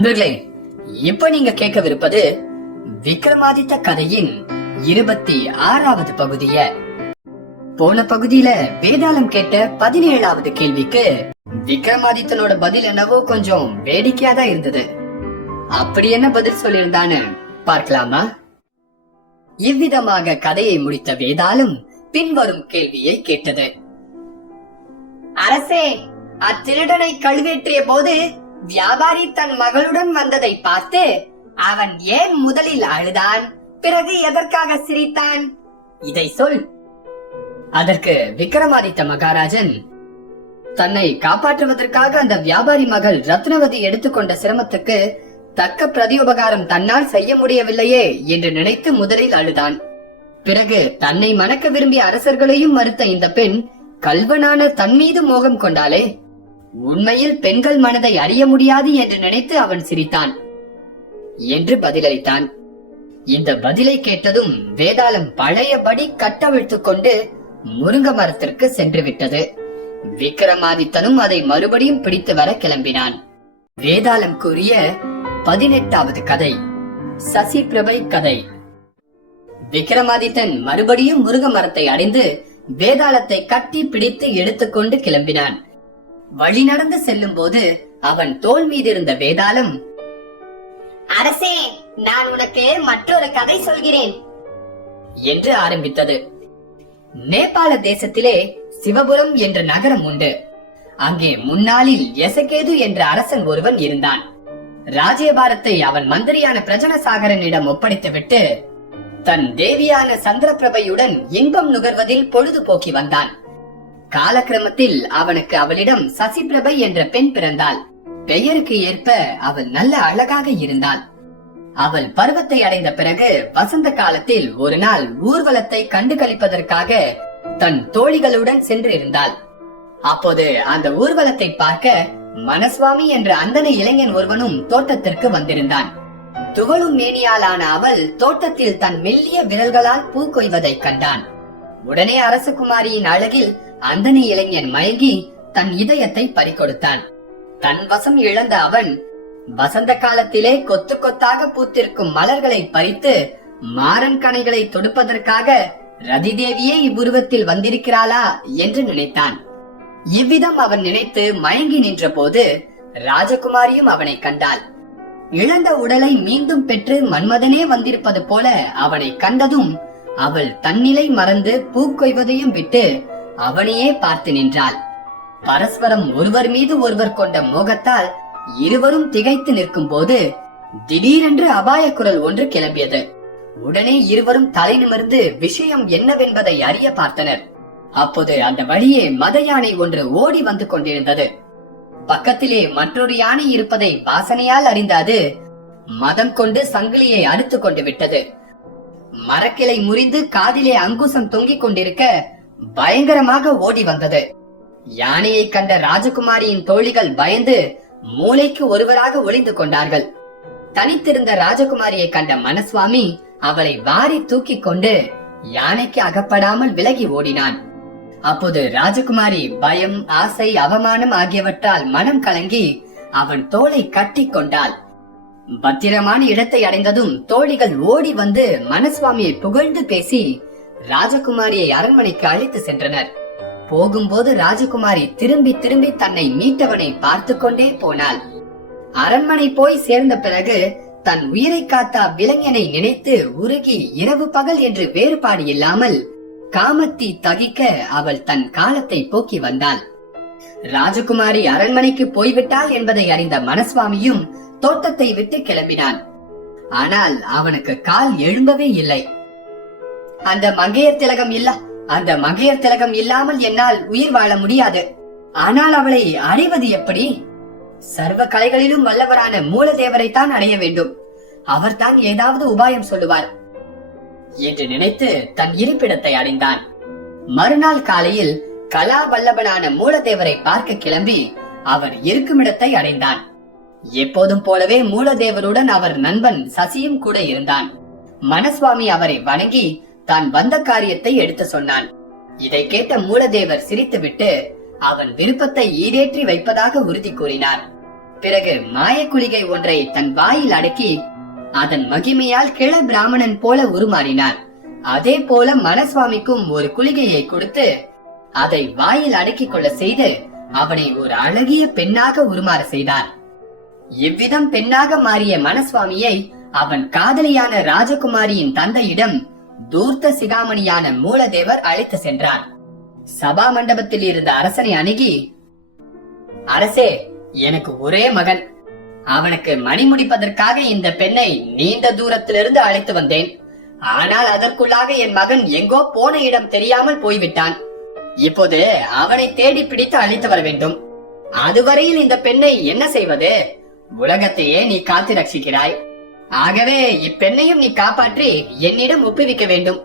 நண்பர்களே, இப்ப நீங்க கேட்கவிருப்பது விக்ரமாதித்த கதையின் 26வது பகுதிய. போன பகுதியில வேதாளம் கேட்ட 17வது கேள்விக்கு விக்ரமாதித்தனோட பதில் என்னவோ கொஞ்சம் வேடிக்கையா தான் இருந்தது. அப்படி என்ன பதில் சொல்லியிருந்தான்னு பார்க்கலாமா? இவ்விதமாக கதையை முடித்த வேதாளம் பின்வரும் கேள்வியை கேட்டது. அரசே, அத்திருடனை கழுவேற்றிய போது வியாபாரி தன் மகளுடன் வந்ததை பார்த்து அவன் ஏன் முதலில் அழுதான், பிறகு எதற்காக சிரித்தான்? இதை சொல். அதற்கு விக்ரமாதித்த மகாராஜன், தன்னை காப்பாற்றுவதற்காக அந்த வியாபாரி மகள் ரத்னவதி எடுத்துக்கொண்ட சிரமத்துக்கு தக்க பிரதியுபகாரம் தன்னால் செய்ய முடியவில்லையே என்று நினைத்து முதலில் அழுதான். பிறகு தன்னை மணக்க விரும்பிய அரசர்களையும் மறுத்த இந்த பெண் கல்வனான தன் மீது மோகம் கொண்டாலே, உண்மையில் பெண்கள் மனதை அறிய முடியாது என்று நினைத்து அவன் சிரித்தான் என்று பதிலளித்தான். இந்த பதிலை கேட்டதும் வேதாளம் பழையபடி கட்டவிழ்த்துக் கொண்டு முருங்க மரத்திற்கு சென்று விட்டது. விக்ரமாதித்தனும் அதை மறுபடியும் பிடித்து வர கிளம்பினான். வேதாளம் கூறிய 18வது கதை, சசிபிரபை கதை. விக்ரமாதித்தன் மறுபடியும் முருங்க மரத்தை அடைந்து வேதாளத்தை கட்டி பிடித்து எடுத்துக்கொண்டு கிளம்பினான். வழி நடந்து செல்லும் போது அவன் தோள் மீது இருந்த வேதாளம், அரசே, நான் உனக்கு மற்றொரு கதை சொல்கிறேன் என்று ஆரம்பித்தது. நேபாள தேசத்திலே சிவபுரம் என்ற நகரம் உண்டு. அங்கே முன்னாளில் எசகேது என்ற அரசன் ஒருவன் இருந்தான். ராஜ்யபாரத்தை அவன் மந்திரியான பிரஜனசாகரனிடம் ஒப்படைத்துவிட்டு தன் தேவியான சந்திரபிரபையுடன் இன்பம் நுகர்வதில் பொழுது போக்கி வந்தான். காலக்கிரமத்தில் அவனுக்கு அவளிடம் சசிபிரபை என்ற பெண் பிறந்தாள். பெயருக்கு ஏற்ப அவள் நல்ல அழகாக இருந்தாள். அவள் பருவத்தை அடைந்த பிறகு வசந்த காலத்தில் ஒரு நாள் ஊர்வலத்தை கண்டு களிப்பதற்காக தன் தோழிகளுடன் சென்று இருந்தாள். அப்போது அந்த ஊர்வலத்தை பார்க்க மனசுவாமி என்ற அந்தன இளைஞன் ஒருவனும் தோட்டத்திற்கு வந்திருந்தான். துவளும் மேனியாலான அவள் தோட்டத்தில் தன் மெல்லிய விரல்களால் பூ கொய்வதை கண்டான். உடனே அரசகுமாரியின் அழகில் அந்தனி இளைஞன் மயங்கி தன் இதயத்தை பறிகொடுத்தான். தன் வசம் இழந்த அவன் வசந்த காலத்திலே கொத்து கொத்தாக பூத்திருக்கும் மலர்களை பறித்து மாறன் கணைகளை தொடுப்பதற்காக ரதி தேவியே இவ்வுருவத்தில் வந்திருக்கிறாளா என்று நினைத்தான். இவ்விதம் அவன் நினைத்து மயங்கி நின்ற போது ராஜகுமாரியும் அவனை கண்டாள். இழந்த உடலை மீண்டும் பெற்று மன்மதனே வந்திருப்பது போல அவனை கண்டதும் அவள் தன்னிலை மறந்து பூக்கொய்வதையும் விட்டு அவனையே பார்த்து நின்றாள். பரஸ்பரம் ஒருவர் மீது ஒருவர் கொண்ட மோகத்தால் இருவரும் திகைத்து நிற்கும் போது திடீரென்று அபாய குரல் ஒன்று கிளம்பியது. உடனே இருவரும் தலை நிமிர்ந்து விஷயம் என்னவென்பதை அறிய பார்த்தனர். அப்போது அந்த வழியே மத யானை ஒன்று ஓடி வந்து கொண்டிருந்தது. பக்கத்திலே மற்றொரு யானை இருப்பதை வாசனையால் அறிந்த அது மதம் கொண்டு சங்கிலியை அறுத்து கொண்டு விட்டது. மரக்கிளை முறிந்து காதிலே அங்குசம் தொங்கிக் கொண்டிருக்க பயங்கரமாக ஓடி வந்தது. யானையை கண்ட ராஜகுமாரியின் தோழிகள் பயந்து மூளைக்கு ஒருவராக ஒளிந்து கொண்டார்கள். தனித்திருந்த ராஜகுமாரியை கண்ட மனசுவாமி அவளை வாரி தூக்கி கொண்டு யானைக்கு அகப்படாமல் விலகி ஓடினான். அப்போது ராஜகுமாரி பயம், ஆசை, அவமானம் ஆகியவற்றால் மனம் கலங்கி அவன் தோளை கட்டி கொண்டாள். பத்திரமான இடத்தை அடைந்ததும் தோழிகள் ஓடி வந்து மனசுவாமியை புகழ்ந்து பேசி ராஜகுமாரியை அரண்மனைக்கு அழைத்து சென்றனர். போகும்போது ராஜகுமாரி திரும்பி திரும்பி தன்னை மீட்டவனை பார்த்து கொண்டே போனாள். அரண்மனை போய் சேர்ந்த பிறகு தன் உயிரை காத்த விலங்கினை நினைத்து உருகி இரவு பகல் என்று வேறுபாடு இல்லாமல் காமத்தி தகிக்க அவள் தன் காலத்தை போக்கி வந்தாள். ராஜகுமாரி அரண்மனைக்கு போய்விட்டாள் என்பதை அறிந்த மனசுவாமியும் தோட்டத்தை விட்டு கிளம்பினான். ஆனால் அவனுக்கு கால் எழும்பவே இல்லை. அந்த மங்கையர் திலகம் இல்லாமல் என்னால் உயிர் வாழ முடியாது. ஆனால் அவளை அடைவது எப்படி? சர்வ கலைகளிலும் வல்லவரான மூலதேவரைத்தான் அடைய வேண்டும். அவர்தான் ஏதாவது உபாயம் சொல்லுவார் என்று நினைத்து தன் இருப்பிடத்தை அடைந்தான். மறுநாள் காலையில் கலா வல்லபனான மூலதேவரை பார்க்க கிளம்பி அவர் இருக்குமிடத்தை அடைந்தான். எப்போதும் போலவே மூலதேவருடன் அவர் நண்பன் சசியும் கூட இருந்தான். மனசுவாமி அவரை வணங்கி தான் வந்த காரியத்தை எடுத்து சொன்னான். இதை கேட்ட மூலதேவர் சிரித்துவிட்டு அவன் விருப்பத்தை ஈடேற்றி வைப்பதாக உறுதி கூறினார். பிறகு மாயக்குளிகை ஒன்றை தன் வாயில் அடக்கி அதன் மகிமையால் கிழ பிராமணன் போல உருமாறினார். அதே போல மனசுவாமிக்கும் ஒரு குளிகையை கொடுத்து அதை வாயில் அடக்கிக் கொள்ள செய்து அவனை ஒரு அழகிய பெண்ணாக உருமாற செய்தார். இவ்விதம் பெண்ணாக மாறிய மனசுவாமியை அவன் காதலியான ராஜகுமாரியின் தந்தையிடம் தூர்த்த சிகாமணியான மூலதேவர் அழைத்து சென்றார். சபா மண்டபத்தில் இருந்த அரசனை அணுகி, அரசே, எனக்கு ஒரே மகன். அவனுக்கு மணி முடிப்பதற்காக இந்த பெண்ணை நீண்ட தூரத்திலிருந்து அழைத்து வந்தேன். ஆனால் அதற்குள்ளாக என் மகன் எங்கோ போன இடம் தெரியாமல் போய்விட்டான். இப்போது அவனை தேடி பிடித்து அழைத்து வர வேண்டும். அதுவரையில் இந்த பெண்ணை என்ன செய்வது? உலகத்தையே நீ காத்து ரட்சிக்கிறாய். ஆகவே இப்பெண்ணையும் நீ காப்பாற்றி என்னிடம் ஒப்புவிக்க வேண்டும்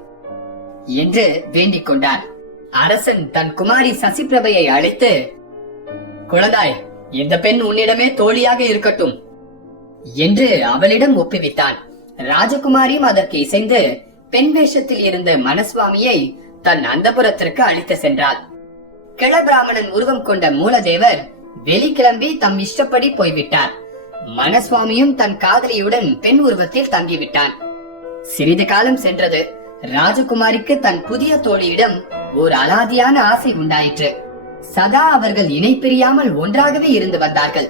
என்று வேண்டிக் கொண்டார். அரசன் தன் குமாரி சசிபிரபையை அழைத்து, குழந்தாய், இந்த பெண் உன்னிடமே தோழியாக இருக்கட்டும் என்று அவளிடம் ஒப்புவித்தான். ராஜகுமாரியும் அதற்கு இசைந்து பெண் வேஷத்தில் இருந்த மனசுவாமியை தன் அந்தபுரத்திற்கு அழைத்து சென்றாள். கிழபிராமணன் உருவம் கொண்ட மூலதேவர் வெளிக்கிளம்பி தம் இஷ்டப்படி போய்விட்டார். மனசுவாமியும் தன் காதலியுடன் பெண் உருவத்தில் தங்கிவிட்டான். சிறிது காலம் சென்றது. ராஜகுமாரிக்கு தன் புதிய தோழியிடம் ஒரு அலாதியான ஆசை உண்டாயிற்று. சதா அவர்கள் இணை பிரியாமல் ஒன்றாகவே இருந்து வந்தார்கள்.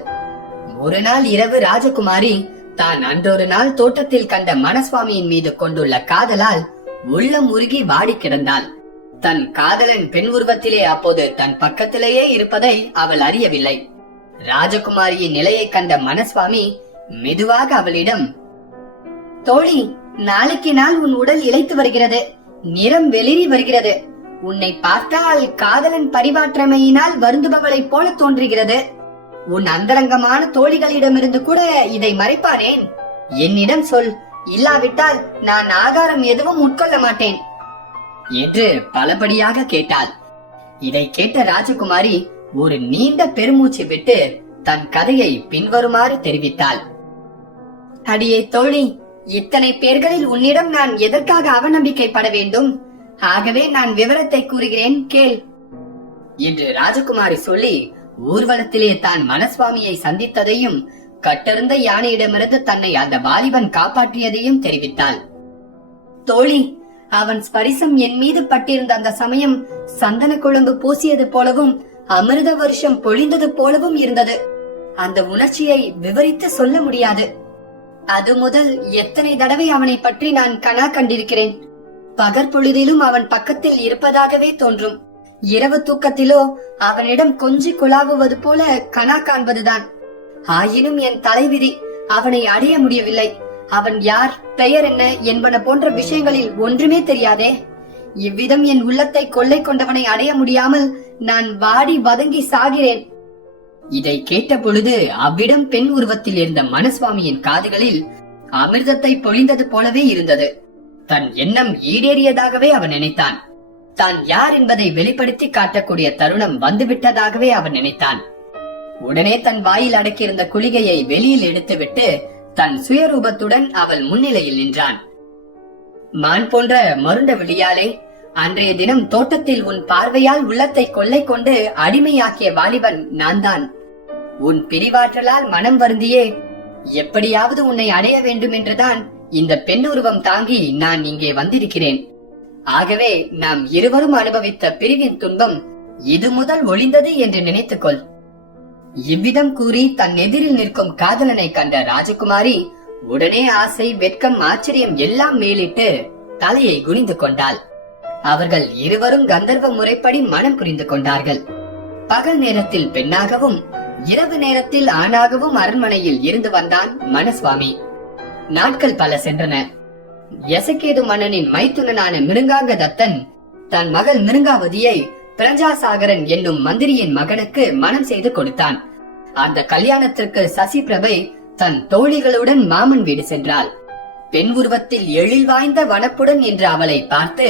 ஒரு நாள் இரவு ராஜகுமாரி தான் அன்றொரு நாள் தோட்டத்தில் கண்ட மனசுவாமியின் மீது கொண்டுள்ள காதலால் உள்ளம் உருகி வாடி கிடந்தாள். தன் காதலன் பெண் உருவத்திலே அப்போது தன் பக்கத்திலேயே இருப்பதை அவள் அறியவில்லை. ராஜகுமாரியின் நிலையை கண்ட மனசுவாமி மெதுவாக அவளிடம், தோழி, நாளுக்கு நாள் உன் உடல் இளைத்து வருகிறது, நிறம் வெளிரி வருகிறது. உன்னை பார்த்தால் காதலன் பரிமாற்றமையினால் வருந்துபவளைப் போல தோன்றுகிறது. உன் அந்தரங்கமான தோழிகளிடமிருந்து கூட இதை மறைப்பானேன்? என்னிடம் சொல், இல்லாவிட்டால் நான் ஆகாரம் எதுவும் உட்கொள்ள மாட்டேன் என்று பலபடியாக கேட்டாள். இதை கேட்ட ராஜகுமாரி ஒரு நீண்ட பெருமூச்சு விட்டு தன் கதையை பின்வருமாறு தெரிவித்தாள். அடியே தோழி, இத்தனை பேர்களில் உன்னிடம் நான் எதற்காக அவநம்பிக்கைப்பட வேண்டும்? ஆகவே நான் விவரத்தை கூறுகிறேன், கேள் என்று ராஜகுமாரி சொல்லி ஊர்வலத்திலே தான் மனசுவாமியை சந்தித்ததையும் கட்டருந்த யானையிடமிருந்து தன்னை அந்த வாலிபன் காப்பாற்றியதையும் தெரிவித்தாள். தோழி, அவன் ஸ்பரிசம் என் மீது பட்டிருந்த அந்த சமயம் சந்தன குழம்பு பூசியது போலவும் அமிர்த வருஷம் பொழிந்தது போலவும் இருந்தது. அந்த உணர்ச்சியை விவரித்து சொல்ல முடியாது. அது முதல் எத்தனை தடவை அவனை பற்றி நான் கனா கண்டிருக்கிறேன். பகற்பொழுதிலும் அவன் பக்கத்தில் இருப்பதாகவே தோன்றும். இரவு தூக்கத்திலோ அவனிடம் கொஞ்சி குழாவுவது போல கனா காண்பதுதான். ஆயினும் என் தலைவிதி, அவனை அடைய முடியவில்லை. அவன் யார், பெயர் என்ன என்பன போன்ற விஷயங்களில் ஒன்றுமே தெரியாதே. இவ்விதம் என் உள்ளத்தை கொள்ளை கொண்டவனை அடைய முடியாமல் நான் வாடி வதங்கி சாகிறேன். இதை கேட்ட பொழுது அவ்விடம் பெண் உருவத்தில் இருந்த மனசுவாமியின் காதுகளில் அமிர்தத்தை பொழிந்தது போலவே இருந்தது. தன் எண்ணம் ஈடேறியதாகவே அவன் நினைத்தான். தான் யார் என்பதை வெளிப்படுத்தி காட்டக்கூடிய தருணம் வந்துவிட்டதாகவே அவன் நினைத்தான். உடனே தன் வாயில் அடக்கியிருந்த குளிகையை வெளியில் எடுத்துவிட்டு தன் சுயரூபத்துடன் அவள் முன்னிலையில் நின்றான். மான் போன்ற மருண்ட விழியாலே, அன்றைய தினம் தோட்டத்தில் உன் பார்வையால் உள்ளத்தை கொள்ளை கொண்டு அடிமையாக்கிய வாலிபன் நான் தான். உன் பிரிவாற்றலால் மனம் வருந்தியே எப்படியாவது உன்னை அடைய வேண்டும் என்றுதான் இந்த பெண் உருவம் தாங்கி நான் இங்கே வந்திருக்கிறேன். ஆகவே நாம் இருவரும் அனுபவித்த பிரிவின் துன்பம் இது முதல் ஒளிந்தது என்று நினைத்துக்கொள். இவ்விதம் கூறி தன் எதிரில் நிற்கும் காதலனை கண்ட ராஜகுமாரி உடனே ஆசை, வெட்கம், ஆச்சரியம் எல்லாம் மேலிட்டு தலையை குனிந்து கொண்டாள். அவர்கள் இருவரும் கந்தர்வ முறைப்படி மனம் புரிந்து கொண்டார்கள். பகல் நேரத்தில் பெண்ணாகவும் இரவு நேரத்தில் ஆணாகவும் அரண்மனையில் இருந்து வந்தான் மனசுவாமி. நாட்கள் பல சென்றன. எசக்கேது மன்னனின் மைத்துனனான மிருங்காங்க தத்தன் தன் மகள் மிருங்காவதியை பிரஜாசாகரன் என்னும் மந்திரியின் மகனுக்கு மனம் செய்து கொடுத்தான். அந்த கல்யாணத்திற்கு சசிபிரபை தன் தோழிகளுடன் மாமன் வீடு சென்றாள். பெண் உருவத்தில் எழில் வாய்ந்த வனப்புடன் என்று அவளை பார்த்து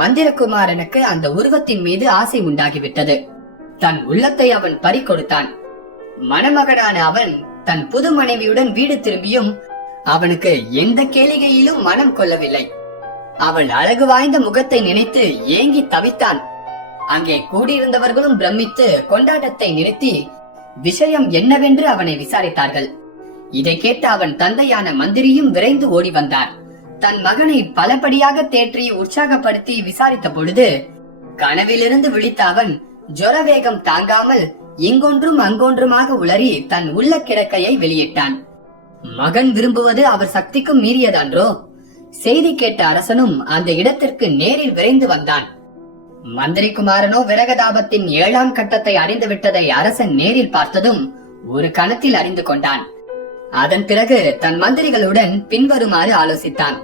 மந்திரகுமாரனுக்கு அந்த உருவத்தின் மீது ஆசை உண்டாகிவிட்டது. தன் உள்ளத்தை அவன் பறி கொடுத்தான். மணமகனான அவன் தன் புது மனைவியுடன் வீடு திரும்பியும் அவனுக்கு எந்த கேளிகையிலும் மனம் கொள்ளவில்லை. அவள் அழகு வாய்ந்த முகத்தை நினைத்து ஏங்கி தவித்தான். அங்கே கூடியிருந்தவர்களும் பிரமித்து கொண்டாட்டத்தை நிறுத்தி விஷயம் என்னவென்று அவனை விசாரித்தார்கள். இதை கேட்ட அவன் தந்தையான மந்திரியும் விரைந்து ஓடி வந்தார். தன் மகனை பலபடியாக தேற்றி உற்சாகப்படுத்தி விசாரித்த பொழுது கனவிலிருந்து விழித்த அவன் ஜொரவேகம் தாங்காமல் இங்கொன்றும் அங்கொன்றுமாக உளறி தன் உள்ள கிடக்கையை வெளியிட்டான். மகன் விரும்புவது அவர் சக்திக்கும் மீறியதன்றோ? செய்தி கேட்ட அரசனும் அந்த இடத்திற்கு நேரில் விரைந்து வந்தான். மந்திரி குமாரனோ விரகதாபத்தின் 7ஆம் கட்டத்தை அறிந்து விட்டதை அரசன் நேரில் பார்த்ததும் ஒரு கணத்தில் அறிந்து கொண்டான். அதன் பிறகு தன் மந்திரிகளுடன் பின்வருமாறு ஆலோசித்தான்.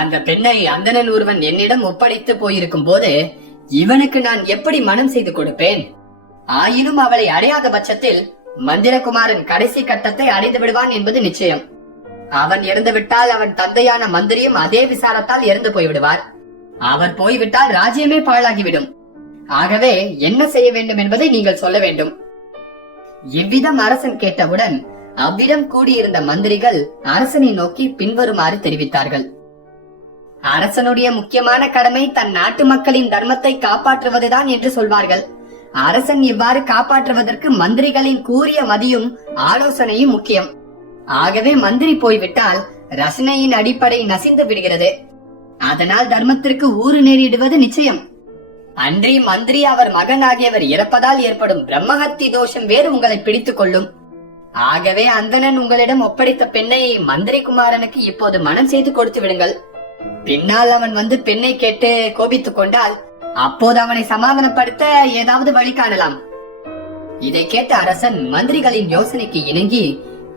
அந்த பெண்ணை அந்தணன் ஒருவன் என்னிடம் ஒப்படைத்து போயிருக்கும் போது இவனுக்கு நான் எப்படி மனம் செய்து கொடுப்பேன்? ஆயினும் அவளை அடையாத பட்சத்தில் மந்திரகுமாரன் கடைசி கட்டத்தை அடைந்து விடுவான் என்பது நிச்சயம். அவன் இறந்து விட்டால் அவன் தந்தையான மந்திரியும் அதே விசாரத்தால் இறந்து போய்விடுவார். அவர் போய்விட்டால் ராஜ்யமே பாழாகிவிடும். ஆகவே என்ன செய்ய வேண்டும் என்பதை நீங்கள் சொல்ல வேண்டும். இவ்விதம் அரசன் கேட்டவுடன் அவ்விடம் கூடியிருந்த மந்திரிகள் அரசனை நோக்கி பின்வருமாறு தெரிவித்தார்கள். அரசனுடைய முக்கியமான கடமை தன் நாட்டு மக்களின் தர்மத்தை காப்பாற்றுவதுதான் என்று சொல்வார்கள். அரசன் இவ்வாறு காப்பாற்றுவதற்கு மந்திரிகளின் கூறிய மதியும் ஆலோசனையும் முக்கியம். ஆகவே மந்திரி போய்விட்டால் ரசனையின் அடிப்படை நசிந்து விடுகிறது. அதனால் தர்மத்திற்கு ஊறு நேரிடுவது நிச்சயம். அன்றி மந்திரி அவர் மகன் ஆகியவர் இறப்பதால் ஏற்படும் பிரம்மஹத்தி தோஷம் வேறு உங்களை பிடித்துக் கொள்ளும். ஆகவே அந்தணன் உங்களிடம் ஒப்படைத்த பெண்ணை மந்திரி குமாரனுக்கு இப்போது மனம் செய்து கொடுத்து விடுங்கள். பின்னால் அவன் வந்து பெண்ணை கேட்டு கோபித்துக் கொண்டால் அப்போது அவனை சமாதானப்படுத்த ஏதாவது வழி காணலாம். இதை கேட்ட அரசன் மந்திரிகளின் யோசனைக்கு இணங்கி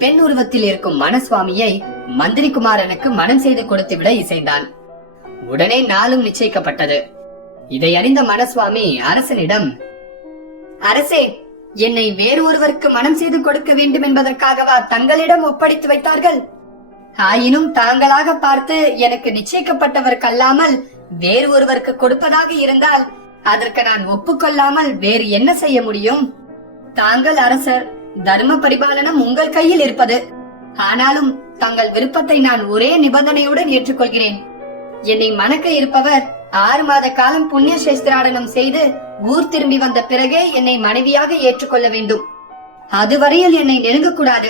பெண் உருவத்தில் இருக்கும் மனசுவாமியை மந்திரி குமாரனுக்கு மனம் செய்து கொடுத்து விட இசைந்தான். உடனே நாளும் நிச்சயிக்கப்பட்டது. இதை அறிந்த மனசுவாமி அரசனிடம், அரசே, என்னை வேறு ஒருவருக்கு மனம் செய்து கொடுக்க வேண்டும் என்பதற்காகவா தங்களிடம் ஒப்படைத்து வைத்தார்கள்? ஆயினும் தாங்களாக பார்த்து எனக்கு நிச்சயிக்கப்பட்டவர்க்கல்லாமல் வேறு ஒருவருக்கு கொடுப்பதாக இருந்தால் அதற்கு நான் ஒப்புக்கொள்ளாமல் வேறு என்ன செய்ய முடியும்? தாங்கள் அரசர், தர்ம பரிபாலனம் உங்கள் கையில் இருப்பது. ஆனாலும் தங்கள் விருப்பத்தை நான் ஒரே நிபந்தனையுடன் ஏற்றுக்கொள்கிறேன். என்னை மணக்க இருப்பவர் 6 மாத காலம் புண்ணிய சேஸ்திராடனம் செய்து ஊர் திரும்பி வந்த பிறகே என்னை மனைவியாக ஏற்றுக்கொள்ள வேண்டும். அதுவரையில் என்னை நெருங்கக்கூடாது.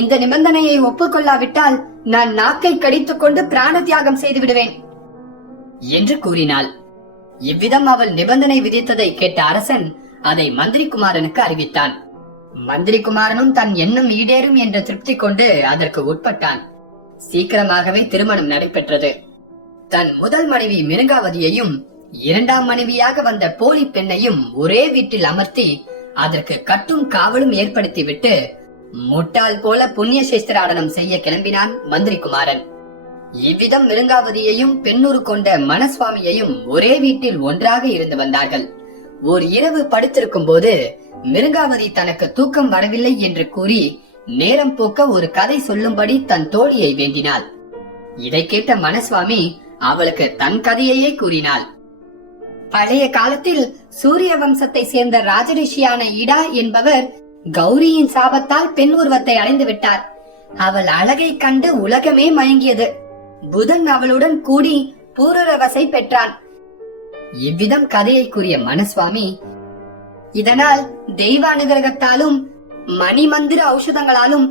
இந்த நிபந்தனையை ஒப்புக்கொள்ளாவிட்டால் நான் நாக்கை கடித்துக் கொண்டு பிராண தியாகம் செய்து விடுவேன் என்று கூறினாள். இவ்விதம் அவள் நிபந்தனை விதித்ததை கேட்ட அரசன் அதை மந்திரி குமாரனுக்கு அறிவித்தான். மந்திரி குமாரனும் தன் எண்ணம் ஈடேறும் என்ற திருப்தி கொண்டு அதற்கு உட்பட்டான். சீக்கிரமாகவே திருமணம் நடைபெற்றது. தன் முதல் மனைவி மிருங்காவதியையும் 2ஆம் மனைவியாக வந்த போலி பெண்ணையும் ஒரே வீட்டில் அமர்த்தி அதற்கு கட்டும் காவலும் ஏற்படுத்திவிட்டு முட்டாள் போல புண்ணிய சேஸ்திராடனம் செய்ய கிளம்பினான் மந்திரி குமாரன். இவ்விதம் மிருங்காவதியையும் பெண்ணுரு கொண்ட மனசுவாமியையும் ஒரே வீட்டில் ஒன்றாக இருந்து வந்தார்கள். ஓர் இரவு படுத்திருக்கும் போது மிருங்காவதி தனக்கு தூக்கம் வரவில்லை என்று கூறி நேரம் போக்க ஒரு கதை சொல்லும்படி தன் தோழியை வேண்டினாள். இதை கேட்ட மனசுவாமி அவளுக்கு தன் கதையையே கூறினாள். பழைய காலத்தில் சூரிய வம்சத்தை சேர்ந்த ராஜரிஷியான இடா என்பவர் கௌரியின் சாபத்தால் பெண் உருவத்தை அடைந்து விட்டார். அவள் அழகை கண்டு உலகமே மயங்கியது. புதன் அவளுடன் கூடி பூரரவசை பெற்றான். இவ்விதம் கதையை கூறிய மனசுவாமி, இதனால் தெய்வ அனுகிரகத்தாலும் மணி மந்திர ஔஷதங்களாலும்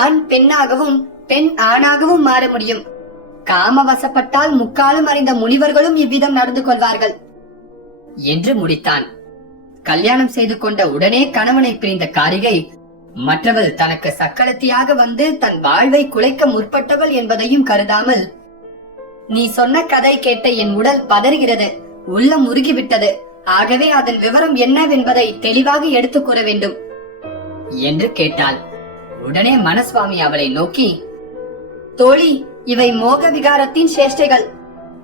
ஆண் பெண்ணாகவும் பெண் ஆணாகவும் மாற முடியும். காம வசப்பட்டால் முக்காலும் அறிந்த முனிவர்களும் இவ்விதம் நடந்து கொள்வார்கள் என்று முடித்தான். கல்யாணம் செய்து கொண்ட உடனே கணவனை பிரிந்த காரிகை மற்றவள் தனக்கு சக்களத்தியாக வந்து தன் வாழ்வை குலைக்க முற்பட்டவள் என்பதையும் கருதாமல், நீ சொன்ன கதை கேட்ட என் உடல் பதறுகிறது, உள்ளம் உருகிவிட்டது. ஆகவே அதன் விவரம் என்னவென்பதை தெளிவாக எடுத்துக் கூற வேண்டும் என்று கேட்டாள். உடனே மனசுவாமி அவளை நோக்கி, தோழி, இவை மோக விகாரத்தின் சேஷ்டைகள்.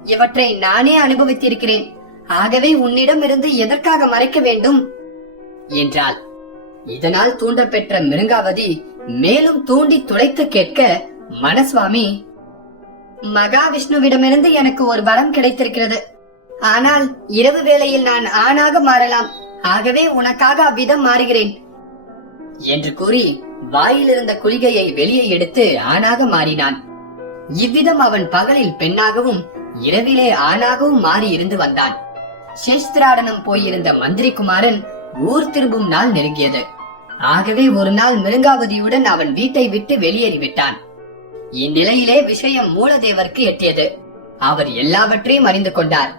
இவற்றை நானே அனுபவித்திருக்கிறேன். ஆகவே உன்னிடம் இருந்து எதற்காக மறைக்க வேண்டும் என்றாள். இதனால் தூண்ட பெற்ற மிருங்காவதி மேலும் தூண்டி துளைத்து கேட்க மனசுவாமி, மகாவிஷ்ணுவிடமிருந்து எனக்கு ஒரு வரம் கிடைத்திருக்கிறது. ஆனால் இரவு வேளையில் நான் ஆணாக மாறலாம். ஆகவே உனக்காக அவ்விதம் மாறுகிறேன் என்று கூறி வாயிலிருந்த குளிகையை வெளியே எடுத்து ஆணாக மாறினான். இவ்விதம் அவன் பகலில் பெண்ணாகவும் இரவிலே ஆணாகவும் மாறி இருந்து வந்தான். சேஸ்திராடனம் போயிருந்த மந்திரி குமாரன் ஊர் திரும்பும் நாள் நெருங்கியது. ஆகவே ஒரு நாள் மிருங்காவதியுடன் அவன் வீட்டை விட்டு வெளியேறிவிட்டான். இந்நிலையிலே விஷயம் மூலதேவருக்கு எட்டியது. அவர் எல்லாவற்றையும் அறிந்து கொண்டார்.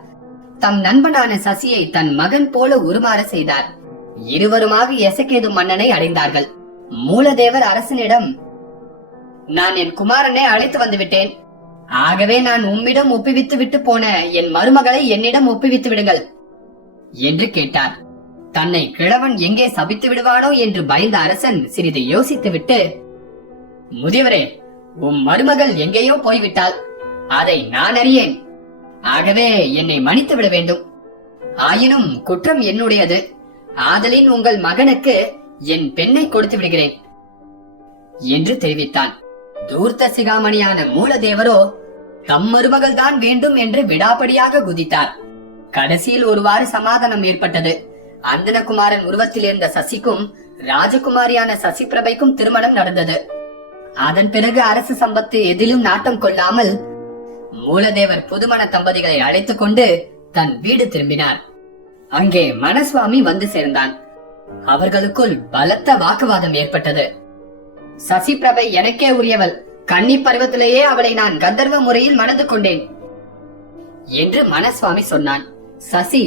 தம் நண்பனான சசியை தன் மகன் போல உருமாற செய்தார். இருவருமாக எசகேது மன்னனை அடைந்தார்கள். மூலதேவர் அரசனிடம், நான் என் குமாரனை அழைத்து வந்து விட்டேன். ஆகவே நான் உம்மிடம் ஒப்புவித்து விட்டு போன என் மருமகளை என்னிடம் ஒப்புவித்து விடுங்கள் என்று கேட்டார். தன்னை கிழவன் எங்கே சபித்து விடுவானோ என்று பயந்த அரசன் சிறிது யோசித்துவிட்டு, முதியவரே, உம் மருமகள் எங்கேயோ போய்விட்டாள். அதை நான் அறியேன். ஆகவே என்னை மன்னித்து விட வேண்டும். ஆயினும் குற்றம் என்னுடையது. ஆதலின் உங்கள் மகனுக்கு என் பெண்ணை கொடுத்து விடுகிறேன் என்று தெரிவித்தான். தூர்த்த சிகாமணியான மூலதேவரோ தம் மருமகள் தான் வேண்டும் என்று விடாப்படியாக குதித்தார். கடைசியில் ஒருவாறு சமாதானம் ஏற்பட்டது. அந்தனகுமாரன் உருவத்தில் இருந்த சசிக்கும் ராஜகுமாரியான சசி பிரபைக்கும் திருமணம் நடந்தது. அதன் பிறகு அரசு சம்பத்து எதிலும் நாட்டம் கொள்ளாமல் மூலதேவர் புதுமண தம்பதிகளை அழைத்துக் கொண்டு தன் வீடு திரும்பினார். அங்கே மனசுவாமி வந்து சேர்ந்தான். அவர்களுக்குள் பலத்த வாக்குவாதம் ஏற்பட்டது. சசி பிரபை எனக்கே உரியவள். கன்னி பருவத்திலேயே அவளை நான் கந்தர்வ முறையில் மணந்து கொண்டேன் என்று மனசுவாமி சொன்னான். சசி,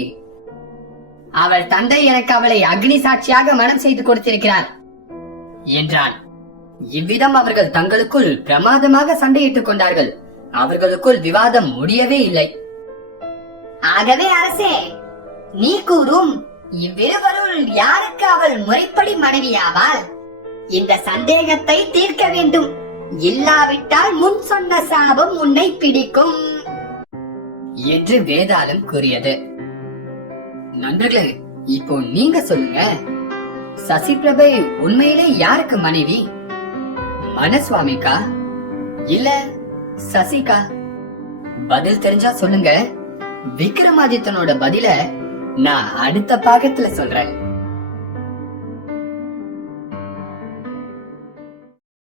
அவள் தந்தை எனக்கு அவளை அக்னி சாட்சியாக மனம் செய்து கொடுத்திருக்கிறார் என்றான். இவ்விதம் அவர்கள் தங்களுக்குள் பிரமாதமாக சண்டையிட்டுக் கொண்டார்கள். அவர்களுக்குள் விவாதம் முடியவே இல்லை. ஆகவே அரசே, நீ கூறும் இவ்விருவருள் யாருக்கு அவள் முறைப்படி மனைவியாவாள்? இந்த சந்தேகத்தை தீர்க்க வேண்டும். இல்லாவிட்டால் முன் சொன்ன சாபம் உன்னை பிடிக்கும் என்று வேதாளம் கூறியது. நண்பர்களே, இப்போ நீங்க சொல்லுங்க, சசி பிரபை உண்மையிலே யாருக்கு மனைவி? மனசுவாமிக்கா இல்ல சசிகா? பதில் தெரிஞ்சா சொல்லுங்க. விக்ரமாதித்தனோட பதில நான் அடுத்த பாகத்துல சொல்றேன்.